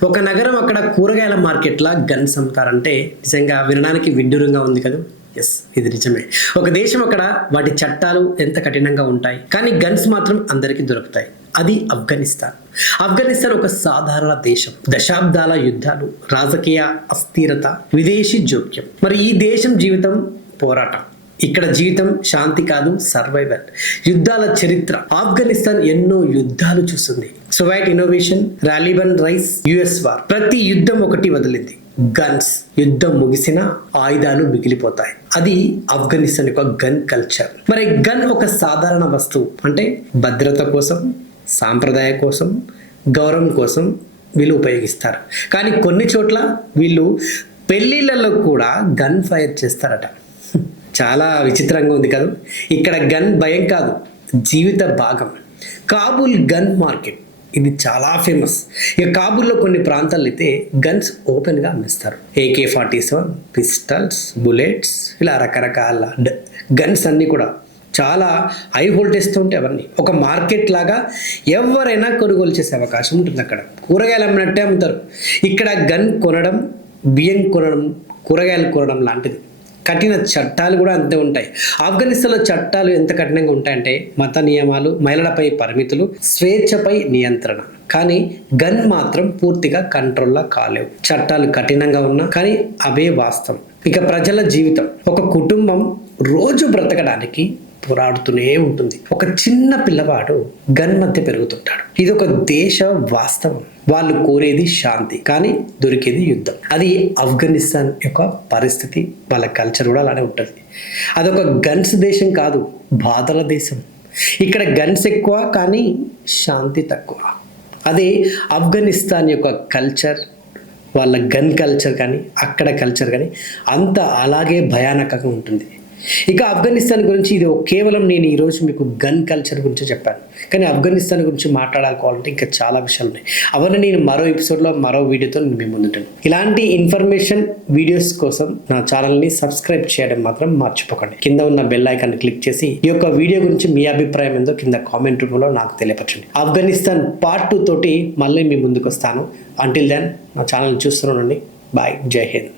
ఒక నగరం అక్కడ కూరగాయల మార్కెట్‌లా గన్స్ అమ్ముతారంటే నిజంగా వినడానికి విడ్డూరంగా ఉంది కదా! యెస్. ఇది నిజమే. ఒక దేశం అక్కడ వాటి చట్టాలు ఎంత కఠినంగా ఉంటాయి. కానీ గన్స్ మాత్రం అందరికీ దొరుకుతాయి. అది ఆఫ్ఘనిస్తాన్. ఆఫ్ఘనిస్తాన్ ఒక సాధారణ దేశం. దశాబ్దాల యుద్ధాలు, రాజకీయ అస్థిరత, విదేశీ జోక్యం. మరి ఈ దేశం జీవితం పోరాటం. ఇక్కడ జీవితం శాంతి కాదు, సర్వైవల్. యుద్ధాల చరిత్ర. ఆఫ్ఘనిస్తాన్ ఎన్నో యుద్ధాలు చూస్తుంది. Soviet invasion, Taliban rise, US war. ప్రతి యుద్ధం ఒకటి వదిలింది. గన్స్. యుద్ధం ముగిసిన ఆయుధాలు మిగిలిపోతాయి. అది ఆఫ్ఘనిస్తాన్ యొక్క గన్ కల్చర్. మరి గన్ ఒక సాధారణ వస్తువు అంటే భద్రత కోసం, సాంప్రదాయ కోసం, గౌరవం కోసం వీళ్ళు ఉపయోగిస్తారు. కానీ కొన్ని చోట్ల వీళ్ళు పెళ్లిళ్లలో కూడా గన్ ఫైర్ చేస్తారట. చాలా విచిత్రంగా ఉంది కదా. ఇక్కడ గన్ భయం కాదు, జీవిత భాగం. కాబూల్ గన్ మార్కెట్, ఇది చాలా ఫేమస్. ఇక కాబూల్లో కొన్ని ప్రాంతాల్లో అయితే గన్స్ ఓపెన్గా అమ్మిస్తారు. AK-47, పిస్టల్స్, బుల్లెట్స్, ఇలా రకరకాల గన్స్ అన్నీ కూడా చాలా హై వోల్టేజ్తో ఉంటాయి. అవన్నీ ఒక మార్కెట్ లాగా ఎవరైనా కొనుగోలు చేసే అవకాశం ఉంటుంది. అక్కడ కూరగాయలు అమ్మినట్టే అమ్ముతారు. ఇక్కడ గన్ కొనడం, బియ్యం కొనడం, కూరగాయలు కొనడం లాంటిది. కఠిన చట్టాలు కూడా అంతే ఉంటాయి. ఆఫ్ఘనిస్తాన్లో చట్టాలు ఎంత కఠినంగా ఉంటాయంటే మత నియమాలు, మహిళలపై పరిమితులు, స్వేచ్ఛపై నియంత్రణ. కానీ గన్ మాత్రం పూర్తిగా కంట్రోల్లో కాలేవు. చట్టాలు కఠినంగా ఉన్నా కానీ అవే వాస్తవం. ఇక ప్రజల జీవితం. ఒక కుటుంబం రోజు బ్రతకడానికి పోరాడుతూనే ఉంటుంది. ఒక చిన్న పిల్లవాడు గన్ మధ్య పెరుగుతుంటాడు. ఇది ఒక దేశ వాస్తవం. వాళ్ళు కోరేది శాంతి, కానీ దొరికేది యుద్ధం. అది ఆఫ్ఘనిస్తాన్ యొక్క పరిస్థితి. వాళ్ళ కల్చర్ కూడా అలానే ఉంటుంది. అదొక గన్స్ దేశం కాదు, బాధల దేశం. ఇక్కడ గన్స్ ఎక్కువ కానీ శాంతి తక్కువ. అదే ఆఫ్ఘనిస్తాన్ యొక్క కల్చర్. వాళ్ళ గన్ కల్చర్ కానీ అక్కడ కల్చర్ కానీ అంత అలాగే భయానకంగా ఉంటుంది. ఇక ఆఫ్ఘనిస్తాన్ గురించి ఇది కేవలం నేను ఈరోజు మీకు గన్ కల్చర్ గురించి చెప్పాను. కానీ ఆఫ్ఘనిస్తాన్ గురించి మాట్లాడాలనుకోవాలంటే ఇంకా చాలా విషయాలు ఉన్నాయి. అవన్నీ నేను మరో ఎపిసోడ్లో మరో వీడియోతో నేను మీ ముందుంటాను. ఇలాంటి ఇన్ఫర్మేషన్ వీడియోస్ కోసం నా ఛానల్ని సబ్స్క్రైబ్ చేయడం మాత్రం మర్చిపోకండి. కింద ఉన్న బెల్ ఐకాన్ క్లిక్ చేసి ఈ యొక్క వీడియో గురించి మీ అభిప్రాయం ఏందో కింద కామెంట్ రూపంలో నాకు తెలియపరచండి. ఆఫ్ఘనిస్తాన్ పార్ట్ 2 తోటి మళ్ళీ మీ ముందుకు వస్తాను. అంటిల్ దెన్ నా ఛానల్ చూస్తూనే ఉండండి. బాయ్. జై హింద్.